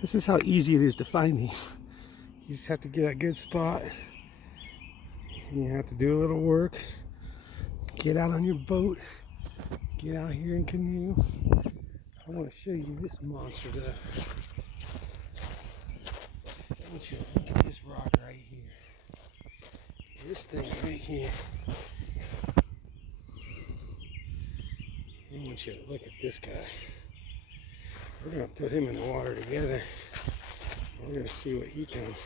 This is how easy it is to find these. You just have to get a good spot. And you have to do a little work. Get out on your boat. Get out here in canoe. I want to show you this monster though. I want you to look at this rock right here. This thing right here. I want you to look at this guy. We're going to put him in the water together. We're going to see what he comes.